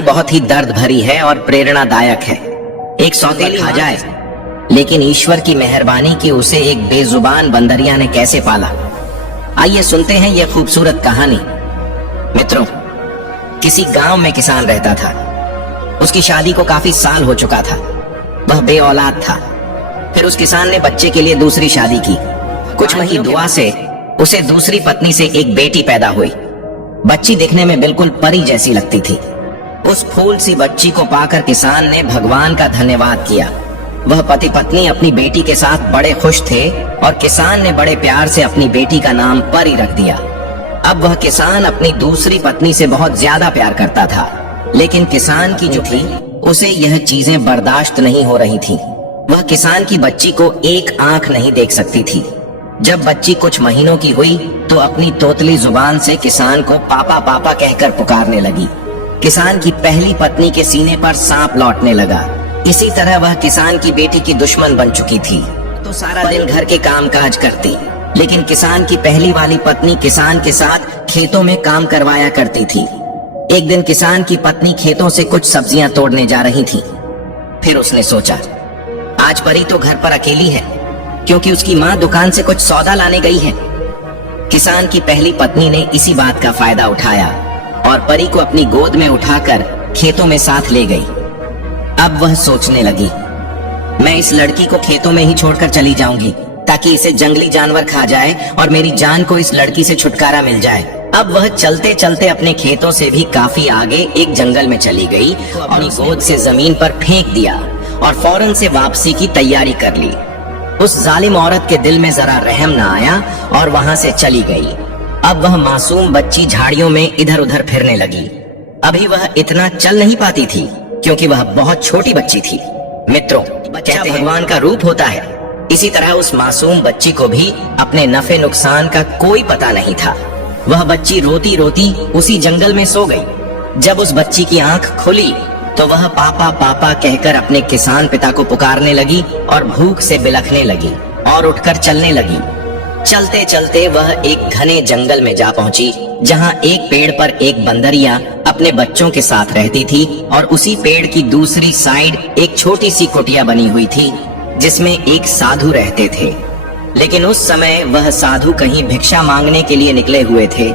बहुत ही दर्द भरी है और प्रेरणादायक है। एक सौतेली खा जाए, लेकिन ईश्वर की मेहरबानी की उसे एक बेजुबान बंदरिया ने कैसे पाला। आइए सुनते हैं यह खूबसूरत कहानी। मित्रों, किसी गांव में किसान रहता था। उसकी शादी को काफी साल हो चुका था। वह बे औलाद था। फिर उस किसान ने बच्चे के लिए दूसरी शादी की। कुछ महीनों दुआ से उसे दूसरी पत्नी से एक बेटी पैदा हुई। बच्ची दिखने में बिल्कुल परी जैसी लगती थी। उस फूल सी बच्ची को पाकर किसान ने भगवान का धन्यवाद किया। वह पति पत्नी अपनी बेटी के साथ बड़े खुश थे और किसान ने बड़े प्यार से अपनी बेटी का नाम परी रख दिया। अब वह किसान अपनी दूसरी पत्नी से बहुत ज्यादा प्यार करता था, लेकिन किसान की जो थी उसे यह चीजें बर्दाश्त नहीं हो रही थी। वह किसान की बच्ची को एक आंख नहीं देख सकती थी। जब बच्ची कुछ महीनों की हुई तो अपनी तोतली जुबान से किसान को पापा पापा कहकर पुकारने लगी। किसान की पहली पत्नी के सीने पर सांप लौटने लगा। इसी तरह वह किसान की बेटी की दुश्मन बन चुकी थी। तो सारा दिन घर के कामकाज करती, लेकिन किसान की पहली वाली पत्नी किसान के साथ खेतों में काम करवाया करती थी। एक दिन किसान की पत्नी खेतों से कुछ सब्जियां तोड़ने जा रही थी। फिर उसने सोचा, आज परी तो घर पर अकेली है, क्योंकि उसकी माँ दुकान से कुछ सौदा लाने गई है। किसान की पहली पत्नी ने इसी बात का फायदा उठाया और परी को अपनी गोद में उठाकर खेतों में साथ ले गई। अब वह सोचने लगी, मैं इस लड़की को खेतों में ही छोड़कर चली जाऊंगी, ताकि इसे जंगली जानवर खा जाए और मेरी जान को इस लड़की से छुटकारा मिल जाए। अब वह चलते चलते अपने खेतों से भी काफी आगे एक जंगल में चली गई, अपनी गोद से जमीन पर फेंक दिया और फौरन से वापसी की तैयारी कर ली। उस जालिम औरत के दिल में जरा रहम न आया और वहां से चली गई। अब वह मासूम बच्ची झाड़ियों में इधर उधर फिरने लगी। अभी वह इतना चल नहीं पाती थी, क्योंकि वह बहुत छोटी बच्ची थी। मित्रों, बच्चा भगवान का रूप होता है। इसी तरह उस मासूम बच्ची को भी अपने नफे नुकसान का कोई पता नहीं था। वह बच्ची रोती रोती उसी जंगल में सो गई। जब उस बच्ची की आंख खुली तो वह पापा पापा कहकर अपने किसान पिता को पुकारने लगी और भूख से बिलखने लगी और उठकर चलने लगी। चलते चलते वह एक घने जंगल में जा पहुंची, जहां एक पेड़ पर एक बंदरिया अपने बच्चों के साथ रहती थी और उसी पेड़ की दूसरी साइड एक छोटी सी कुटिया बनी हुई थी, जिसमें एक साधु रहते थे। लेकिन उस समय वह साधु कहीं भिक्षा मांगने के लिए निकले हुए थे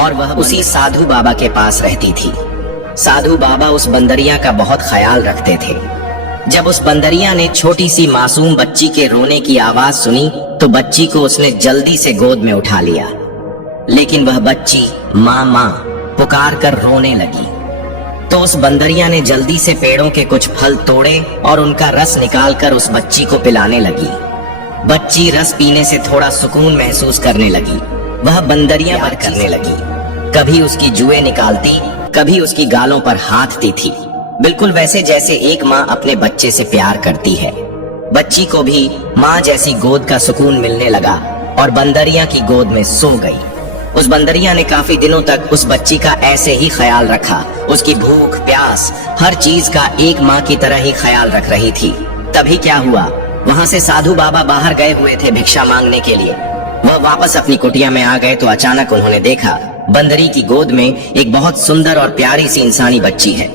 और वह उसी साधु बाबा के पास रहती थी। साधु बाबा उस बंदरिया का बहुत ख्याल रखते थे। जब उस बंदरिया ने छोटी सी मासूम बच्ची के रोने की आवाज सुनी तो बच्ची को उसने जल्दी से गोद में उठा लिया। लेकिन वह बच्ची माँ माँ पुकार कर रोने लगी। तो उस बंदरिया ने जल्दी से पेड़ों के कुछ फल तोड़े और उनका रस निकालकर उस बच्ची को पिलाने लगी। बच्ची रस पीने से थोड़ा सुकून महसूस करने लगी। वह बंदरिया पर करने लगी। कभी उसकी जुएं निकालती, कभी उसकी गालों पर हाथती थी, बिल्कुल वैसे जैसे एक माँ अपने बच्चे से प्यार करती है। बच्ची को भी माँ जैसी गोद का सुकून मिलने लगा और बंदरिया की गोद में सो गई। उस बंदरिया ने काफी दिनों तक उस बच्ची का ऐसे ही ख्याल रखा। उसकी भूख प्यास हर चीज का एक माँ की तरह ही ख्याल रख रही थी। तभी क्या हुआ, वहाँ से साधु बाबा बाहर गए हुए थे भिक्षा मांगने के लिए। वह वापस अपनी कुटिया में आ गए तो अचानक उन्होंने देखा बंदरी की गोद में एक बहुत सुंदर और प्यारी सी इंसानी बच्ची है।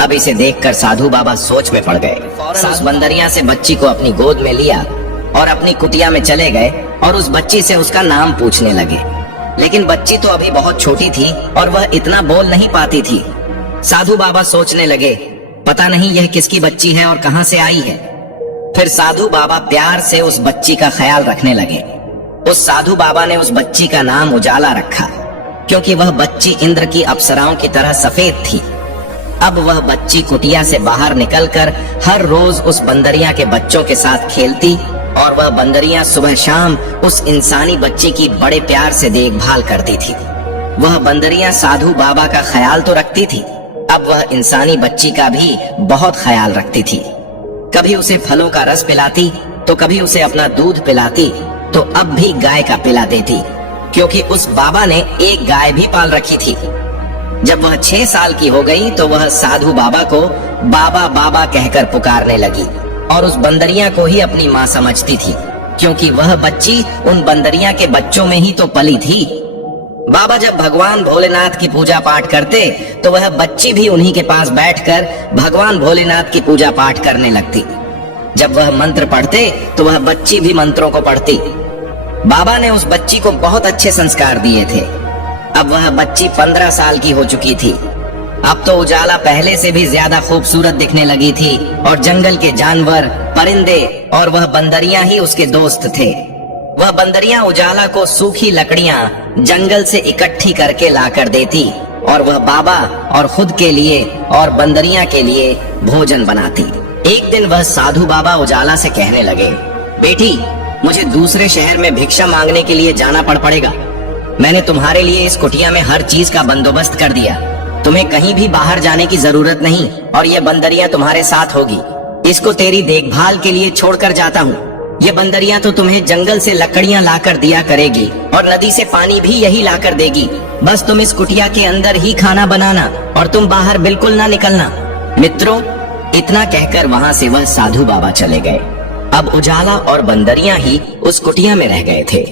अब इसे देखकर साधु बाबा सोच में पड़ गए। उस बंदरिया से बच्ची को अपनी गोद में लिया और अपनी कुटिया में चले गए और उस बच्ची से उसका नाम पूछने लगे। लेकिन बच्ची तो अभी बहुत छोटी थी और वह इतना बोल नहीं पाती थी। साधु बाबा सोचने लगे, पता नहीं यह किसकी बच्ची है और कहां से आई है। फिर साधु बाबा प्यार से उस बच्ची का ख्याल रखने लगे। उस साधु बाबा ने उस बच्ची का नाम उजाला रखा, क्योंकि वह बच्ची इंद्र की अप्सराओं की तरह सफेद थी। अब वह बच्ची कुटिया से बाहर निकलकर हर रोज उस बंदरिया के बच्चों के साथ खेलती और वह बंदरिया सुबह शाम उस इंसानी बच्चे की बड़े प्यार से देखभाल करती थी। वह बंदरिया साधु बाबा का ख्याल तो रखती थी, अब वह इंसानी बच्ची का भी बहुत ख्याल रखती थी। कभी उसे फलों का रस पिलाती तो कभी उसे अपना दूध पिलाती, तो अब भी गाय का पिला देती, क्योंकि उस बाबा ने एक गाय भी पाल रखी थी। जब वह 6 साल की हो गई तो वह साधु बाबा को बाबा बाबा कहकर पुकारने लगी और उस बंदरिया को ही अपनी माँ समझती थी, क्योंकि वह बच्ची उन बंदरिया के बच्चों में ही तो पली थी। बाबा जब भगवान भोलेनाथ की पूजा पाठ करते तो वह बच्ची भी उन्हीं के पास बैठकर भगवान भोलेनाथ की पूजा पाठ करने लगती। जब वह मंत्र पढ़ते तो वह बच्ची भी मंत्रों को पढ़ती। बाबा ने उस बच्ची को बहुत अच्छे संस्कार दिए थे। अब वह बच्ची 15 साल की हो चुकी थी। अब तो उजाला पहले से भी ज्यादा खूबसूरत दिखने लगी थी और जंगल के जानवर, परिंदे और वह बंदरियां ही उसके दोस्त थे। वह बंदरियां उजाला को सूखी लकड़ियां जंगल से इकट्ठी करके लाकर देती और वह बाबा और खुद के लिए और बंदरियां के लिए भोजन बनाती। एक दिन वह साधु बाबा उजाला से कहने लगे, बेटी, मुझे दूसरे शहर में भिक्षा मांगने के लिए जाना पड़ेगा। मैंने तुम्हारे लिए इस कुटिया में हर चीज का बंदोबस्त कर दिया। तुम्हें कहीं भी बाहर जाने की जरूरत नहीं और ये बंदरियां तुम्हारे साथ होगी। इसको तेरी देखभाल के लिए छोड़कर जाता हूँ। ये बंदरियां तो तुम्हें जंगल से लकड़ियां लाकर दिया करेगी और नदी से पानी भी यही लाकर देगी। बस तुम इस कुटिया के अंदर ही खाना बनाना और तुम बाहर बिल्कुल ना निकलना। मित्रों, इतना कहकर वहाँ से वह साधु बाबा चले गए। अब उजाला और बंदरियां ही उस कुटिया में रह गए थे।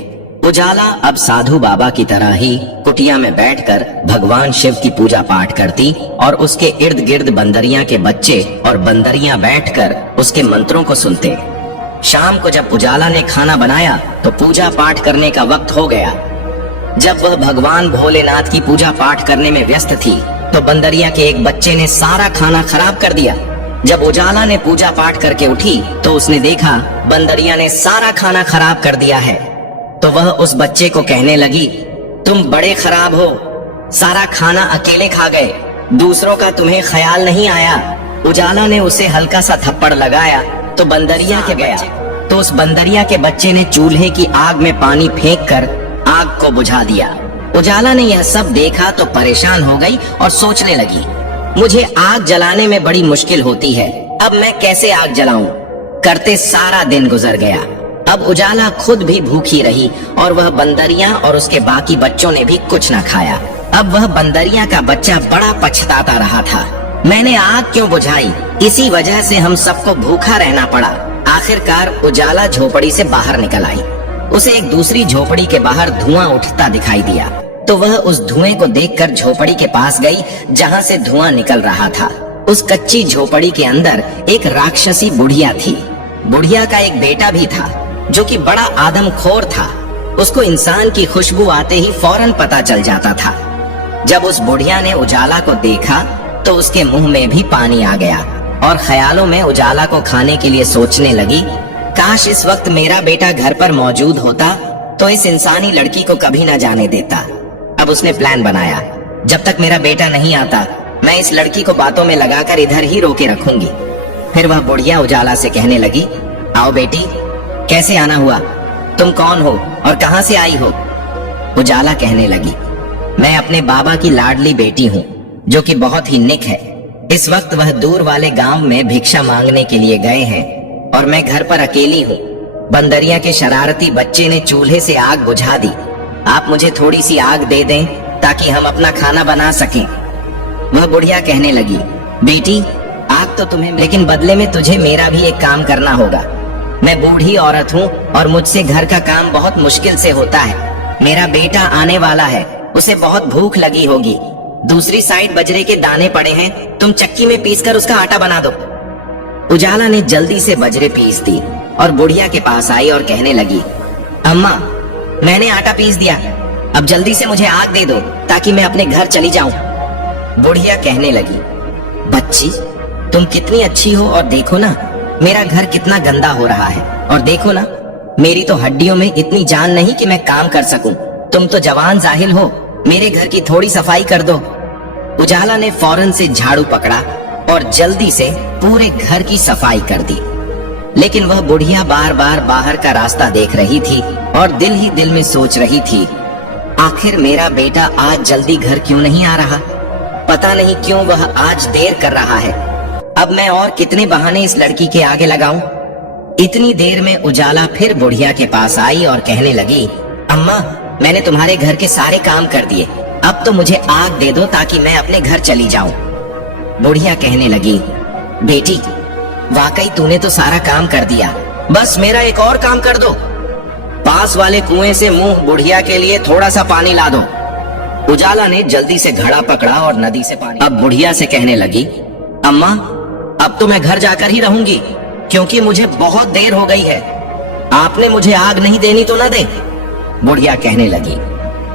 उजाला अब साधु बाबा की तरह ही कुटिया में बैठकर भगवान शिव की पूजा पाठ करती और उसके इर्द गिर्द बंदरियां के बच्चे और बंदरियां बैठकर उसके मंत्रों को सुनते। शाम को जब उजाला ने खाना बनाया तो पूजा पाठ करने का वक्त हो गया। जब वह भगवान भोलेनाथ की पूजा पाठ करने में व्यस्त थी तो बंदरिया के एक बच्चे ने सारा खाना खराब कर दिया। जब उजाला ने पूजा पाठ करके उठी तो उसने देखा बंदरिया ने सारा खाना खराब कर दिया है। तो वह उस बच्चे को कहने लगी, तुम बड़े खराब हो, सारा खाना अकेले खा गए, दूसरों का तुम्हें ख्याल नहीं आया। उजाला ने उसे हल्का सा थप्पड़ लगाया तो बंदरिया के गया। तो उस बंदरिया के बच्चे ने चूल्हे की आग में पानी फेंककर आग को बुझा दिया। उजाला ने यह सब देखा तो परेशान हो गई और सोचने लगी, मुझे आग जलाने में बड़ी मुश्किल होती है, अब मैं कैसे आग जलाऊं? करते सारा दिन गुजर गया। अब उजाला खुद भी भूखी रही और वह बंदरिया और उसके बाकी बच्चों ने भी कुछ न खाया। अब वह बंदरिया का बच्चा बड़ा पछताता रहा था, मैंने आग क्यों बुझाई, इसी वजह से हम सबको भूखा रहना पड़ा। आखिरकार उजाला झोपड़ी से बाहर निकल आई। उसे एक दूसरी झोपड़ी के बाहर धुआं उठता दिखाई दिया तो वह उस धुएं को देखकर झोपड़ी के पास गई जहां से धुआं निकल रहा था। उस कच्ची झोपड़ी के अंदर एक राक्षसी बुढ़िया थी। बुढ़िया का एक बेटा भी था जो कि बड़ा आदमखोर था। उसको इंसान की खुशबू आते ही फौरन पता चल जाता था। जब उस बुढ़िया ने उजाला को देखा तो उसके मुंह में भी पानी आ गया और ख्यालों में उजाला को खाने के लिए सोचने लगी, काश इस वक्त मेरा बेटा घर पर मौजूद होता तो इस इंसानी लड़की को कभी ना जाने देता। अब उसने प्लान बनाया, जब तक मेरा बेटा नहीं आता मैं इस लड़की को बातों में लगाकर इधर ही रोके रखूंगी। फिर वह बुढ़िया उजाला से कहने लगी, आओ बेटी, कैसे आना हुआ, तुम कौन हो और कहां से आई हो? उजाला कहने लगी, मैं अपने बाबा की लाडली बेटी हूँ जो कि बहुत ही नेक है। इस वक्त वह दूर वाले गांव में भिक्षा मांगने के लिए गए हैं और मैं घर पर अकेली हूँ। बंदरिया के शरारती बच्चे ने चूल्हे से आग बुझा दी। आप मुझे थोड़ी सी आग दे दें ताकि हम अपना खाना बना सकें। वह बुढ़िया कहने लगी, बेटी आग तो तुम्हें, लेकिन बदले में तुझे मेरा भी एक काम करना होगा। मैं बूढ़ी औरत हूँ और मुझसे घर का काम बहुत मुश्किल से होता है। मेरा बेटा आने वाला है, उसे बहुत भूख लगी होगी। दूसरी साइड बजरे के दाने पड़े हैं, तुम चक्की में पीसकर उसका आटा बना दो। उजाला ने जल्दी से बजरे पीस दी और बुढ़िया के पास आई और कहने लगी, अम्मा मैंने आटा पीस दिया, अब जल्दी से मुझे आग दे दो ताकि मैं अपने घर चली जाऊं। बुढ़िया कहने लगी, बच्ची तुम कितनी अच्छी हो और देखो ना मेरा घर कितना गंदा हो रहा है, और देखो ना मेरी तो हड्डियों में इतनी जान नहीं कि मैं काम कर सकूं। तुम तो जवान जाहिल हो, मेरे घर की थोड़ी सफाई कर दो। उजाला ने फौरन से झाड़ू पकड़ा और जल्दी से पूरे घर की सफाई कर दी। लेकिन वह बुढ़िया बार बार बाहर का रास्ता देख रही थी और दिल ही दिल में सोच रही थी, आखिर मेरा बेटा आज जल्दी घर क्यों नहीं आ रहा, पता नहीं क्यों वह आज देर कर रहा है। अब मैं और कितने बहाने इस लड़की के आगे लगाऊं। इतनी देर में उजाला फिर बुढ़िया के पास आई और कहने लगी, अम्मा मैंने तुम्हारे घर के सारे काम कर दिए, अब तो मुझे आग दे दो ताकि मैं अपने घर चली जाऊं। बुढ़िया कहने लगी, बेटी वाकई तूने तो सारा काम कर दिया, बस मेरा एक और काम कर दो। पास वाले कुएं से मुंह बुढ़िया के लिए थोड़ा सा पानी ला दो। उजाला ने जल्दी से घड़ा पकड़ा और नदी से पानी। अब बुढ़िया से कहने लगी, अम्मा अब तो मैं घर जाकर ही रहूंगी, क्योंकि मुझे बहुत देर हो गई है। आपने मुझे आग नहीं देनी तो न दे। बुढ़िया कहने लगी,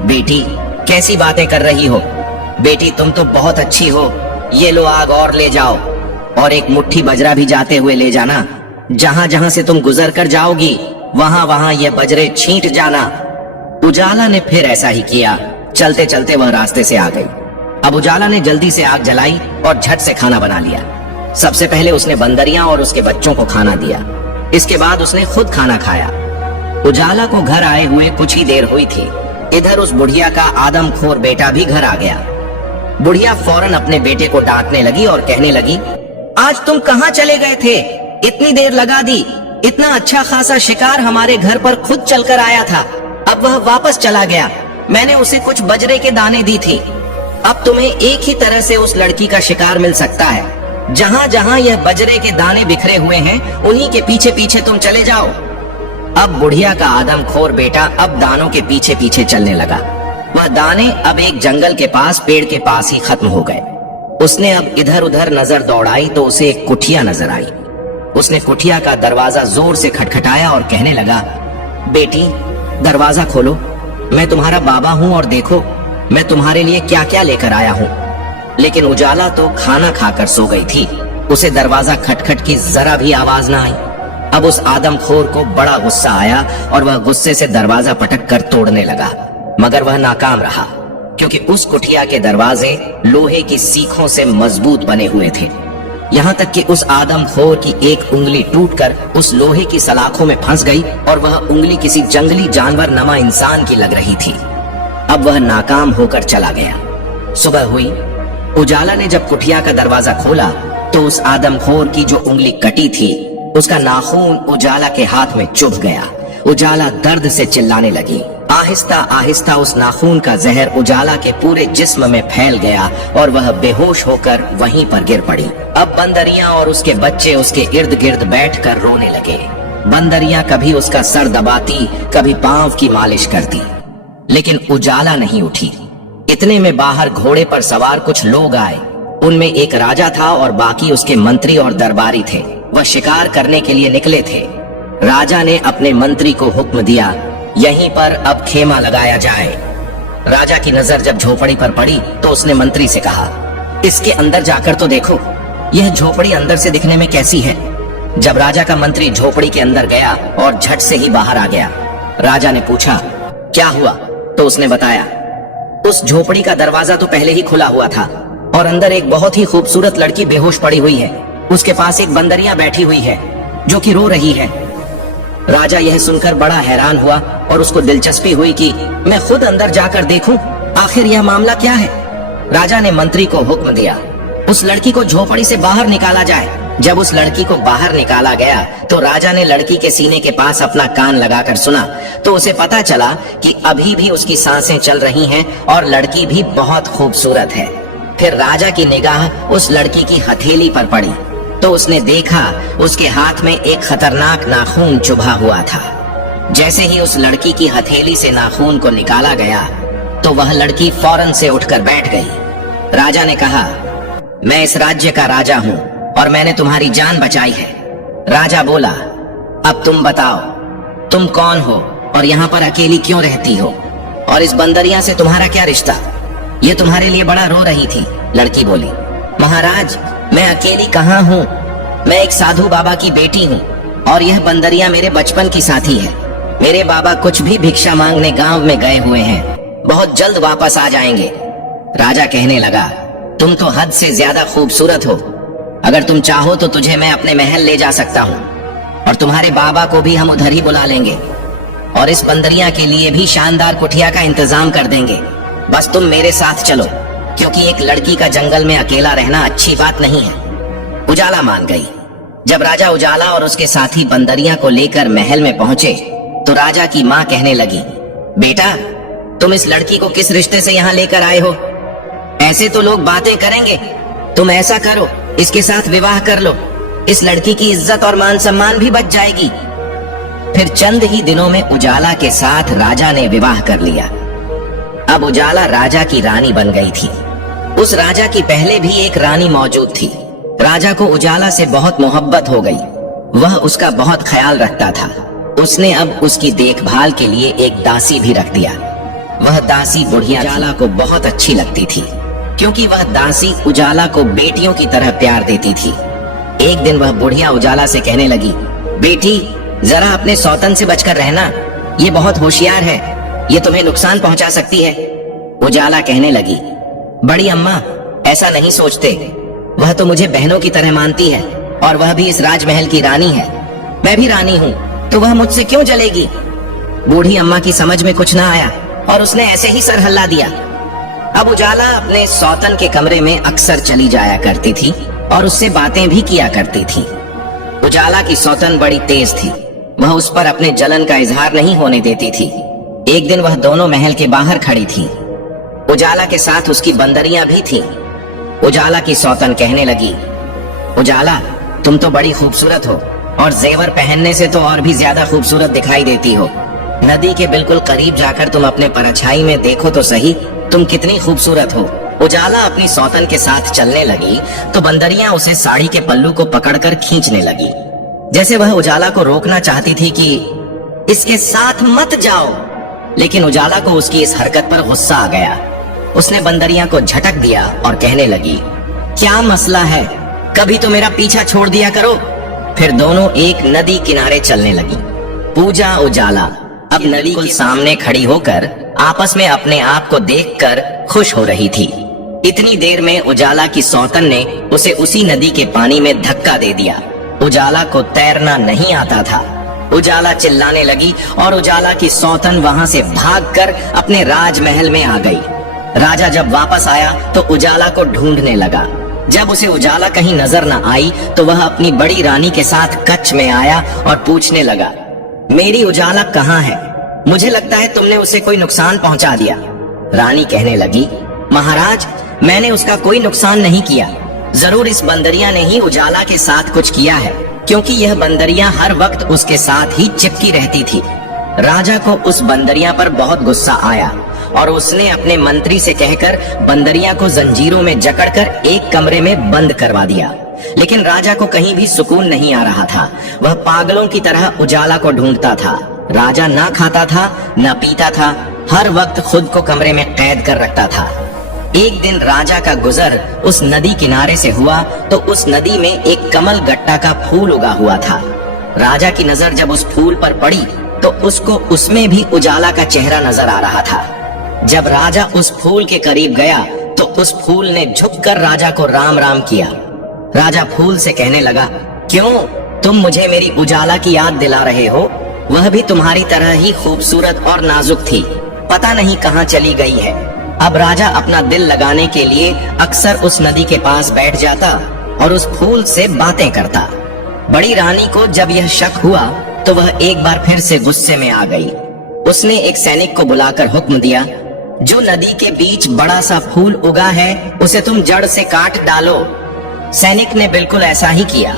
बेटी कैसी बातें कर रही हो? बेटी तुम तो बहुत अच्छी हो। ये लो आग और ले जाओ, और एक मुट्ठी बजरा भी जाते हुए ले जाना। जहां जहां से तुम गुजर कर जाओगी वहां वहां ये बजरे छींट जाना। उजाला ने फिर ऐसा ही किया। चलते चलते वह रास्ते से आ गई। अब उजाला ने जल्दी से आग जलाई और झट से खाना बना लिया। सबसे पहले उसने बंदरियां और उसके बच्चों को खाना दिया। इसके बाद उसने खुद खाना खाया। उजाला को घर आए हुए कुछ ही देर हुई थी। इधर उस बुढ़िया का आदमखोर बेटा भी घर आ गया। बुढ़िया फौरन अपने बेटे को डांटने लगी और कहने लगी, आज तुम कहाँ चले गए थे? इतनी देर लगा दी। इतना अच्छा खासा शिकार हमारे घर पर खुद चलकर आया था, अब वह वापस चला गया। मैंने उसे कुछ बजरे के दाने दी थी। अब तुम्हें एक ही तरह से उस लड़की का शिकार मिल सकता है। जहां जहां यह बजरे के दाने बिखरे हुए हैं उन्हीं के पीछे पीछे तुम चले जाओ। अब बुढ़िया का आदमखोर बेटा अब दानों के पीछे पीछे चलने लगा। वह दाने अब एक जंगल के पास पेड़ के पास ही खत्म हो गए। उसने अब इधर उधर नजर दौड़ाई तो उसे एक कुठिया नजर आई। उसने कुठिया का दरवाजा जोर से खटखटाया और कहने लगा, बेटी दरवाजा खोलो, मैं तुम्हारा बाबा हूँ और देखो मैं तुम्हारे लिए क्या क्या लेकर आया हूँ। लेकिन उजाला तो खाना खाकर सो गई थी। उसे दरवाजा खटखट की जरा भी आवाज ना आई। अब उस आदमखोर को बड़ा गुस्सा आया और वह गुस्से से दरवाजा पटक कर तोड़ने लगा, मगर वह नाकाम रहा, क्योंकि उस कुठिया के दरवाजे लोहे की सीखों से मजबूत बने हुए थे। यहाँ तक कि उस आदमखोर की एक उंगली टूटकर उस लोहे की सलाखों में फंस गई और वह उंगली किसी जंगली जानवर नमा इंसान की लग रही थी। अब वह नाकाम होकर चला गया। सुबह हुई। उजाला ने जब कुठिया का दरवाजा खोला तो उस आदमखोर की जो उंगली कटी थी उसका नाखून उजाला के हाथ में चुभ गया। उजाला दर्द से चिल्लाने लगी। आहिस्ता आहिस्ता उस नाखून का जहर उजाला के पूरे जिस्म में फैल गया और वह बेहोश होकर वहीं पर गिर पड़ी। अब बंदरियां और उसके बच्चे उसके इर्द गिर्द बैठकर रोने लगे। बंदरियां कभी उसका सर दबाती, कभी पांव की मालिश करती, लेकिन उजाला नहीं उठी। इतने में बाहर घोड़े पर सवार कुछ लोग आए। उनमें एक राजा था और बाकी उसके मंत्री और दरबारी थे। वह शिकार करने के लिए निकले थे। राजा ने अपने मंत्री को हुक्म दिया, यहीं पर अब खेमा लगाया जाए। राजा की नजर जब झोपड़ी पर पड़ी तो उसने मंत्री से कहा, इसके अंदर जाकर तो देखो, यह झोपड़ी अंदर से दिखने में कैसी है। जब राजा का मंत्री झोपड़ी के अंदर गया और झट से ही बाहर आ गया। राजा ने पूछा, क्या हुआ? तो उसने बताया, उस झोपड़ी का दरवाजा तो पहले ही खुला हुआ था और अंदर एक बहुत ही खूबसूरत लड़की बेहोश पड़ी हुई है। उसके पास एक बंदरिया बैठी हुई है जो कि रो रही है। राजा यह सुनकर बड़ा हैरान हुआ और उसको दिलचस्पी हुई कि मैं खुद अंदर जाकर देखूं आखिर यह मामला क्या है। राजा ने मंत्री को हुक्म दिया, उस लड़की को झोपड़ी से बाहर निकाला जाए। जब उस लड़की को बाहर निकाला गया तो राजा ने लड़की के सीने के पास अपना कान लगाकर सुना तो उसे पता चला कि अभी भी उसकी सांसें चल रही हैं और लड़की भी बहुत खूबसूरत है। फिर राजा की निगाह उस लड़की की हथेली पर पड़ी तो उसने देखा उसके हाथ में एक खतरनाक नाखून चुभा हुआ था। जैसे ही उस लड़की की हथेली से नाखून को निकाला गया तो वह लड़की फौरन से उठकर बैठ गई। राजा ने कहा, मैं इस राज्य का राजा हूँ और मैंने तुम्हारी जान बचाई है। राजा बोला, अब तुम बताओ, तुम कौन हो और यहाँ पर अकेली क्यों रहती हो, और इस बंदरिया से तुम्हारा क्या रिश्ता? ये तुम्हारे लिए बड़ा रो रही थी। लड़की बोली, महाराज मैं अकेली कहाँ हूँ, मैं एक साधु बाबा की बेटी हूँ और यह बंदरिया मेरे बचपन की साथी है। मेरे बाबा कुछ भी भिक्षा मांगने गांव में गए हुए हैं, बहुत जल्द वापस आ जाएंगे। राजा कहने लगा, तुम तो हद से ज्यादा खूबसूरत हो, अगर तुम चाहो तो तुझे मैं अपने महल ले जा सकता हूँ और तुम्हारे बाबा को भी हम उधर ही बुला लेंगे और इस बंदरिया के लिए भी शानदार कुठिया का इंतजाम कर देंगे। बस तुम मेरे साथ चलो, क्योंकि एक लड़की का जंगल में अकेला रहना अच्छी बात नहीं है। उजाला मान गई। जब राजा उजाला और उसके साथी बंदरिया को लेकर महल में पहुंचे तो राजा की माँ कहने लगी, बेटा तुम इस लड़की को किस रिश्ते से यहाँ लेकर आए हो? ऐसे तो लोग बातें करेंगे। तुम ऐसा करो, इसके साथ विवाह कर लो, इस लड़की की इज्जत और मान सम्मान भी बच जाएगी। फिर चंद ही दिनों में उजाला के साथ राजा ने विवाह कर लिया। अब उजाला राजा की रानी बन गई थी। उस राजा की पहले भी एक रानी मौजूद थी। राजा को उजाला से बहुत मोहब्बत हो गई। वह उसका बहुत ख्याल रखता था। उसने अब उसकी देखभाल के लिए एक दासी भी रख दिया। वह दासी बुढ़िया उजाला को बहुत अच्छी लगती थी, क्योंकि वह दासी उजाला को बेटियों की तरह प्यार देती थी। एक दिन वह बुढ़िया उजाला से कहने लगी, बेटी जरा अपने सौतन से बचकर रहना, ये बहुत होशियार है, ये तुम्हें नुकसान पहुंचा सकती है। उजाला कहने लगी, बड़ी अम्मा ऐसा नहीं सोचते, वह तो मुझे बहनों की तरह मानती है और वह भी इस राजमहल की रानी है। मैं भी रानी हूँ, तो वह मुझसे क्यों जलेगी। बूढ़ी अम्मा की समझ में कुछ ना आया और उसने ऐसे ही सर हल्ला दिया। अब उजाला अपने सौतन के कमरे में अक्सर चली जाया करती थी और उससे बातें भी किया करती थी। उजाला की सौतन बड़ी तेज थी। वह उस पर अपने जलन का इजहार नहीं होने देती थी। एक दिन वह दोनों महल के बाहर खड़ी थी। उजाला के साथ उसकी बंदरियां भी थीं। उजाला की सौतन कहने लगी, उजाला तुम तो बड़ी खूबसूरत हो और जेवर पहनने से तो और भी ज्यादा खूबसूरत दिखाई देती हो। नदी के बिल्कुल करीब जाकर तुम अपने परछाई में देखो तो सही, तुम कितनी खूबसूरत हो। उजाला अपनी सौतन के साथ चलने लगी तो बंदरियां उसे साड़ी के पल्लू को पकड़कर खींचने लगी, जैसे वह उजाला को रोकना चाहती थी कि इसके साथ मत जाओ। लेकिन उजाला को उसकी इस हरकत पर गुस्सा आ गया। उसने बंदरियां को झटक दिया और कहने लगी, क्या मसला है, कभी तो मेरा पीछा छोड़ दिया करो। फिर दोनों एक नदी किनारे चलने लगी। पूजा उजाला अब नदी के सामने खड़ी होकर आपस में अपने आप को देखकर खुश हो रही थी। इतनी देर में उजाला की सौतन ने उसे उसी नदी के पानी में धक्का दे दिया। उजाला को तैरना नहीं आता था। उजाला चिल्लाने लगी और उजाला की सौतन वहां से भागकर अपने राजमहल में आ गई। राजा जब वापस आया तो उजाला को ढूंढने लगा। जब उसे उजाला कहीं नजर न आई तो वह अपनी बड़ी रानी के साथ कच्छ में आया और पूछने लगा, मेरी उजाला कहाँ है? मुझे लगता है तुमने उसे कोई नुकसान पहुंचा दिया। रानी कहने लगी, महाराज मैंने उसका कोई नुकसान नहीं किया। जरूर इस बंदरिया ने ही उजाला के साथ कुछ किया है, क्योंकि यह बंदरिया हर वक्त उसके साथ ही चिपकी रहती थी। राजा को उस बंदरिया पर बहुत गुस्सा आया और उसने अपने मंत्री से कहकर बंदरिया को जंजीरों में जकड़कर एक कमरे में बंद करवा दिया। लेकिन राजा को कहीं भी सुकून नहीं आ रहा था। वह पागलों की तरह उजाला को ढूंढता था। राजा ना खाता था न पीता था, हर वक्त खुद को कमरे में कैद कर रखता था। एक दिन राजा का गुजर उस नदी किनारे से हुआ तो उस नदी में एक कमल गट्टा का फूल उगा हुआ था। राजा की नजर जब उस फूल पर पड़ी तो उसको उसमें भी उजाला का चेहरा नजर आ रहा था। जब राजा उस फूल के करीब गया तो उस फूल ने झुककर राजा को राम राम किया। राजा फूल से कहने लगा, क्यों तुम मुझे मेरी उजाला की याद दिला रहे हो? वह भी तुम्हारी तरह ही खूबसूरत और नाजुक थी, पता नहीं कहाँ चली गई है। अब राजा अपना दिल लगाने के लिए अक्सर उस नदी के पास बैठ जाता और उस फूल से बातें करता। बड़ी रानी को जब यह शक हुआ तो वह एक बार फिर से गुस्से में आ गई। उसने एक सैनिक को बुलाकर हुक्म दिया, जो नदी के बीच बड़ा सा फूल उगा है उसे तुम जड़ से काट डालो। सैनिक ने बिल्कुल ऐसा ही किया।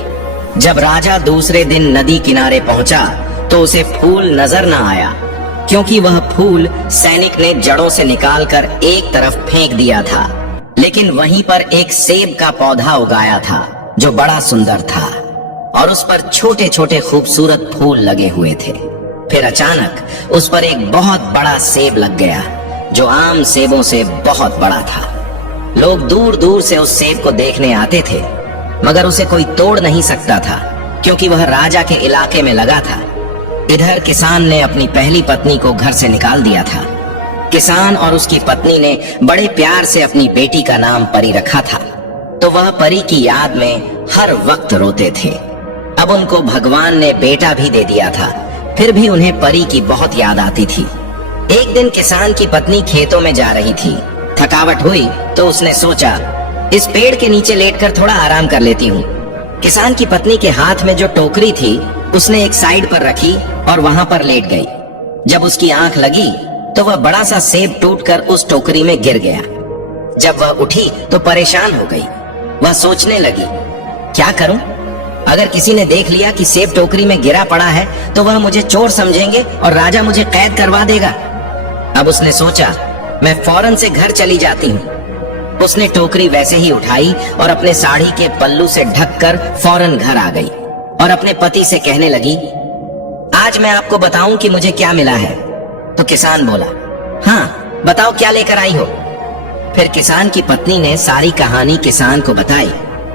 जब राजा दूसरे दिन नदी किनारे पहुंचा तो उसे फूल नजर न आया, क्योंकि वह फूल सैनिक ने जड़ों से निकालकर एक तरफ फेंक दिया था। लेकिन वहीं पर एक सेब का पौधा उगाया था जो बड़ा सुंदर था और उस पर छोटे छोटे खूबसूरत फूल लगे हुए थे। फिर अचानक उस पर एक बहुत बड़ा सेब लग गया जो आम सेबों से बहुत बड़ा था। लोग दूर दूर से उस सेब को देखने आते थे, मगर उसे कोई तोड़ नहीं सकता था, क्योंकि वह राजा के इलाके में लगा था। इधर किसान ने अपनी पहली पत्नी को घर से निकाल दिया था। किसान और उसकी पत्नी ने बड़े प्यार से अपनी बेटी का नाम परी रखा था, तो वह परी की याद में हर वक्त रोते थे। अब उनको भगवान ने बेटा भी दे दिया था, फिर भी उन्हें परी की बहुत याद आती थी। एक दिन किसान की पत्नी खेतों में जा रही थी। थकावट हुई तो उसने सोचा, इस पेड़ के नीचे लेटकर थोड़ा आराम कर लेती हूँ। किसान की पत्नी के हाथ में जो टोकरी थी उसने एक साइड पर रखी और वहां पर लेट गई। जब उसकी आंख लगी तो वह बड़ा सा सेब टूटकर उस टोकरी में गिर गया। जब वह उठी तो परेशान हो गई। वह सोचने लगी, क्या करूं? अगर किसी ने देख लिया कि सेब टोकरी में गिरा पड़ा है तो वह मुझे चोर समझेंगे और राजा मुझे कैद करवा देगा। अब उसने सोचा, मैं फौरन से घर चली जाती हूँ। उसने टोकरी वैसे ही उठाई और अपने साड़ी के पल्लू से ढककर फौरन घर आ गई और अपने पति से कहने लगी, आज मैं आपको बताऊं कि मुझे क्या मिला है। तो किसान बोला, हाँ बताओ क्या लेकर आई हो। फिर किसान की पत्नी ने सारी कहानी किसान को बताई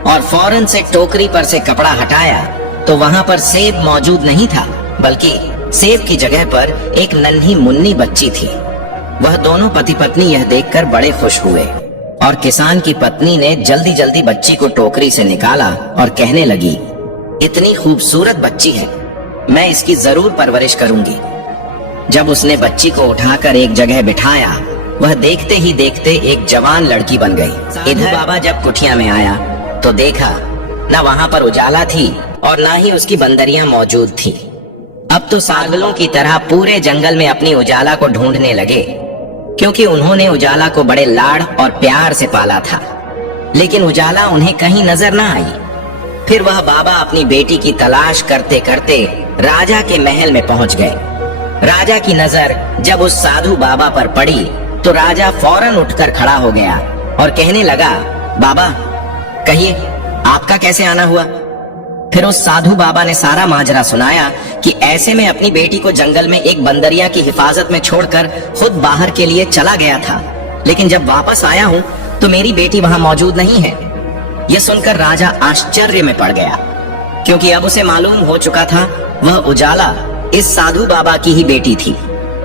और फौरन से टोकरी पर से कपड़ा हटाया तो वहां पर सेब मौजूद नहीं था, बल्कि सेब की जगह पर एक नन्ही मुन्नी बच्ची थी। वह दोनों पति पत्नी यह देखकर बड़े खुश हुए और किसान की पत्नी ने जल्दी जल्दी बच्ची को टोकरी से निकाला और कहने लगी, इतनी खूबसूरत बच्ची है, मैं इसकी जरूर परवरिश करूंगी। जब उसने बच्ची को उठाकर एक जगह बिठाया, वह देखते ही देखते एक जवान लड़की बन गई। इधर बाबा जब कुटिया में आया तो देखा न वहां पर उजाला थी और न ही उसकी बंदरियां मौजूद थी। अब तो पागलों की तरह पूरे जंगल में अपनी उजाला को ढूंढने लगे, क्योंकि उन्होंने उजाला को बड़े लाड़ और प्यार से पाला था, लेकिन उजाला उन्हें कहीं नजर न आई। फिर वह बाबा अपनी बेटी की तलाश करते करते राजा के महल में पहुंच गए। राजा की नजर जब उस साधु बाबा पर पड़ी तो राजा फौरन उठकर खड़ा हो गया और कहने लगा, बाबा कहिए आपका कैसे आना हुआ। फिर उस साधु बाबा ने सारा माजरा सुनाया कि ऐसे में अपनी बेटी को जंगल में एक बंदरिया की हिफाजत में छोड़कर खुद बाहर के लिए चला गया था, लेकिन जब वापस आया हूँ तो मेरी बेटी वहां मौजूद नहीं है। यह सुनकर राजा आश्चर्य में पड़ गया, क्योंकि अब उसे मालूम हो चुका था वह उजाला इस साधु बाबा की ही बेटी थी।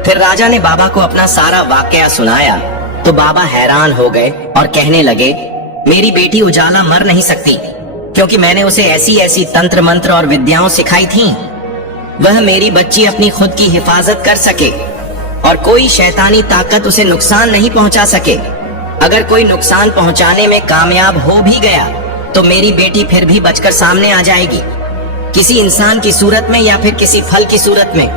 फिर राजा ने बाबा को अपना सारा वाकया सुनाया तो बाबा हैरान हो गए और कहने लगे, मेरी बेटी उजाला मर नहीं सकती, क्योंकि मैंने उसे ऐसी ऐसी तंत्र मंत्र और विद्याओं सिखाई थी, वह मेरी बच्ची अपनी खुद की हिफाजत कर सके और कोई शैतानी ताकत उसे नुकसान नहीं पहुंचा सके। अगर कोई नुकसान पहुंचाने में कामयाब हो भी गया तो मेरी बेटी फिर भी बचकर सामने आ जाएगी, किसी इंसान की सूरत में या फिर किसी फल की सूरत में,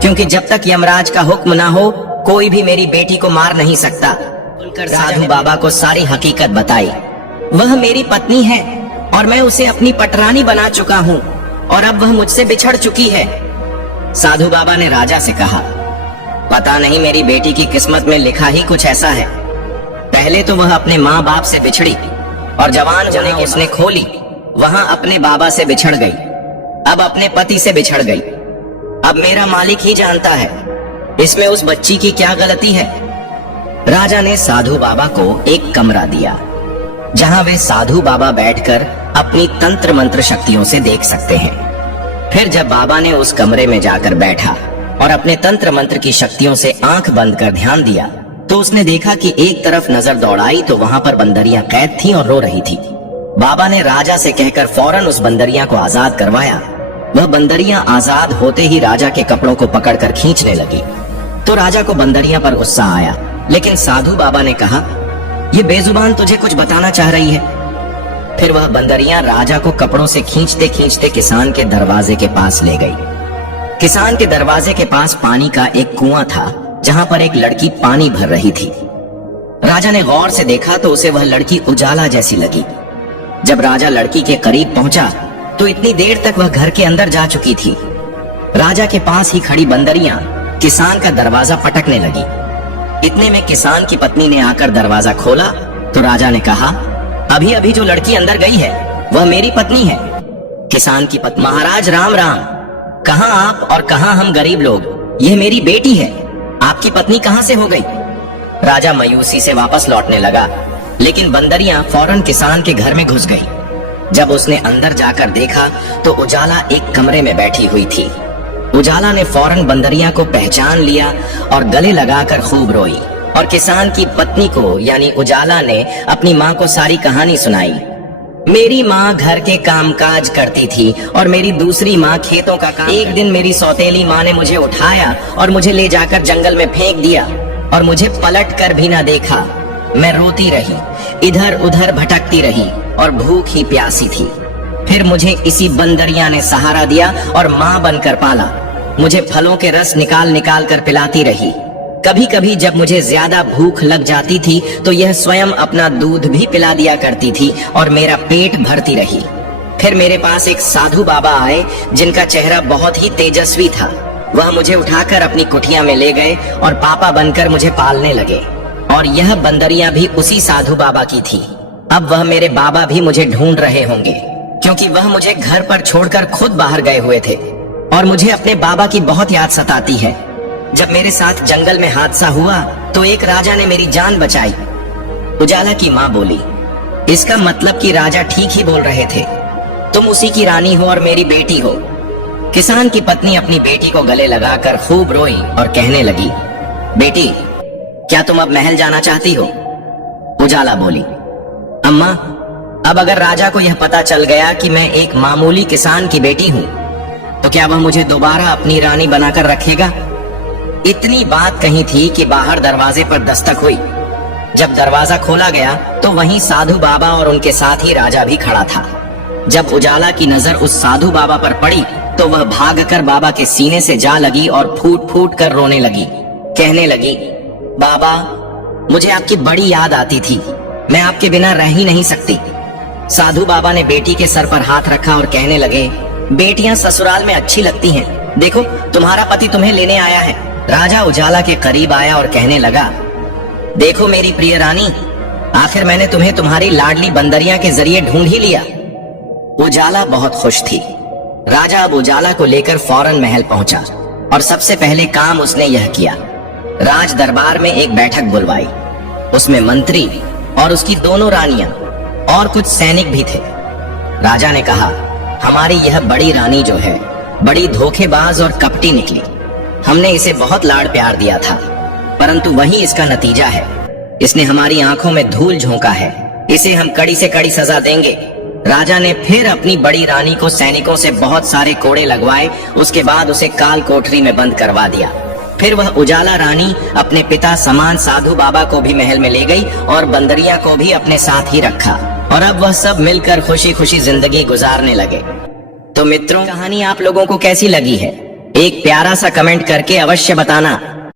क्योंकि जब तक यमराज का हुक्म ना हो कोई भी मेरी बेटी को मार नहीं सकता। सुनकर साधु बाबा को सारी हकीकत बताई। वह मेरी पत्नी है और मैं उसे अपनी पटरानी बना चुका हूँ और अब वह मुझसे बिछड़ चुकी है। साधु बाबा ने राजा से कहा, पता नहीं मेरी बेटी की किस्मत में लिखा ही कुछ ऐसा है। पहले तो वह अपने माँ बाप से बिछड़ी और जवान होने की उसने खोली, वहां अपने बाबा से बिछड़ गई, अब अपने पति से बिछड़ गई। अब मेरा मालिक ही जानता है इसमें उस बच्ची की क्या गलती है। राजा ने साधु बाबा को एक कमरा दिया जहां वे साधु बाबा बैठकर अपनी तंत्र मंत्र शक्तियों से देख सकते हैं। फिर जब बाबा ने उस कमरे में जाकर बैठा और अपने तंत्र मंत्र की शक्तियों से आंख बंद कर ध्यान दिया तो उसने देखा कि एक तरफ नजर दौड़ाई तो वहां पर बंदरियां कैद थी और रो रही थी। बाबा ने राजा से कहकर फौरन उस बंदरिया को आजाद करवाया। वह बंदरियां आजाद होते ही राजा के कपड़ों को पकड़कर खींचने लगी तो राजा को बंदरिया पर गुस्सा आया, लेकिन साधु बाबा ने कहा, ये बेजुबान तुझे कुछ बताना चाह रही है। फिर वह बंदरियां राजा को कपड़ों से खींचते खींचते किसान के दरवाजे के पास ले गई। किसान के दरवाजे के पास पानी का एक कुआं था जहां पर एक लड़की पानी भर रही थी। राजा ने गौर से देखा तो उसे वह लड़की उजाला जैसी लगी। जब राजा लड़की के करीब पहुंचा तो इतनी देर तक वह घर के अंदर जा चुकी थी। राजा के पास ही खड़ी बंदरियां किसान का दरवाजा पटकने लगी। इतने में किसान की पत्नी ने आकर दरवाजा खोला तो राजा ने कहा, अभी अभी जो लड़की अंदर गई है वह मेरी पत्नी है। किसान की पत्नी, महाराज राम राम, कहां आप और कहां हम गरीब लोग, यह मेरी बेटी है, आपकी पत्नी कहां से हो गई। राजा मायूसी से वापस लौटने लगा, लेकिन बंदरियां फौरन किसान के घर में घुस गई। जब उसने अंदर जाकर देखा तो उजाला एक कमरे में बैठी हुई थी। उजाला ने फौरन बंदरिया को पहचान लिया और गले लगाकर खूब रोई और किसान की पत्नी को यानी उजाला ने अपनी माँ को सारी कहानी सुनाई। मेरी माँ घर के कामकाज करती थी और मेरी दूसरी माँ खेतों का काम। एक दिन मेरी सौतेली माँ ने मुझे उठाया और मुझे ले जाकर जंगल में फेंक दिया और मुझे पलट कर भी न देखा। मैं रोती रही, इधर उधर भटकती रही और भूख ही प्यासी थी। फिर मुझे इसी बंदरिया ने सहारा दिया और माँ बनकर पाला। मुझे फलों के रस निकाल निकाल कर पिलाती रही। कभी कभी जब मुझे ज्यादा भूख लग जाती थी तो यह स्वयं अपना दूध भी पिला दिया करती थी और मेरा पेट भरती रही। फिर मेरे पास एक साधु बाबा आए जिनका चेहरा बहुत ही तेजस्वी था। वह मुझे उठाकर अपनी कुटिया में ले गए और पापा बनकर मुझे पालने लगे और यह बंदरियां भी उसी साधु बाबा की थी। अब वह मेरे बाबा भी मुझे ढूंढ रहे होंगे, क्योंकि वह मुझे घर पर छोड़कर खुद बाहर गए हुए थे और मुझे अपने बाबा की बहुत याद सताती है। जब मेरे साथ जंगल में हादसा हुआ तो एक राजा ने मेरी जान बचाई। उजाला की माँ बोली, इसका मतलब कि राजा ठीक ही बोल रहे थे। तुम उसी की रानी हो और मेरी बेटी हो। किसान की पत्नी अपनी बेटी को गले लगाकर खूब रोई और कहने लगी, बेटी क्या तुम अब महल जाना चाहती हो? उजाला बोली, अम्मा अब अगर राजा को यह पता चल गया कि मैं एक मामूली किसान की बेटी हूँ तो क्या वह मुझे दोबारा अपनी रानी बनाकर रखेगा? इतनी बात कही थी कि बाहर दरवाजे पर दस्तक हुई। जब दरवाजा खोला गया तो वहीं साधु बाबा और उनके साथ ही राजा भी खड़ा था। जब उजाला की नजर उस साधु बाबा पर पड़ी तो वह भागकर बाबा के सीने से जा लगी और फूट फूट कर रोने लगी। कहने लगी, बाबा मुझे आपकी बड़ी याद आती थी, मैं आपके बिना रह ही नहीं सकती। साधु बाबा ने बेटी के सर पर हाथ रखा और कहने लगे, बेटियां ससुराल में अच्छी लगती हैं, देखो तुम्हारा पति तुम्हें लेने आया है। राजा उजाला के करीब आया और कहने लगा, देखो मेरी प्रिय रानी, आखिर मैंने तुम्हें तुम्हारी लाडली बंदरिया के जरिए ढूंढ ही लिया। उजाला बहुत खुश थी। राजा अब उजाला को लेकर फौरन महल पहुंचा और सबसे पहले काम उसने यह किया, राज दरबार में एक बैठक बुलवाई। उसमें मंत्री और उसकी दोनों रानियां और कुछ सैनिक भी थे। राजा ने कहा, हमारी यह बड़ी रानी जो है बड़ी धोखेबाज और कपटी निकली। हमने इसे बहुत लाड़ प्यार दिया था, परंतु वही इसका नतीजा है। इसने हमारी आंखों में धूल झोंका है, इसे हम कड़ी से कड़ी सजा देंगे। राजा ने फिर अपनी बड़ी रानी को सैनिकों से बहुत सारे कोड़े लगवाए। उसके बाद उसे काल कोठरी में बंद करवा दिया। फिर वह उजाला रानी अपने पिता समान साधु बाबा को भी महल में ले गई और बंदरिया को भी अपने साथ ही रखा और अब वह सब मिलकर खुशी खुशी जिंदगी गुजारने लगे। तो मित्रों, कहानी आप लोगों को कैसी लगी है? एक प्यारा सा कमेंट करके अवश्य बताना।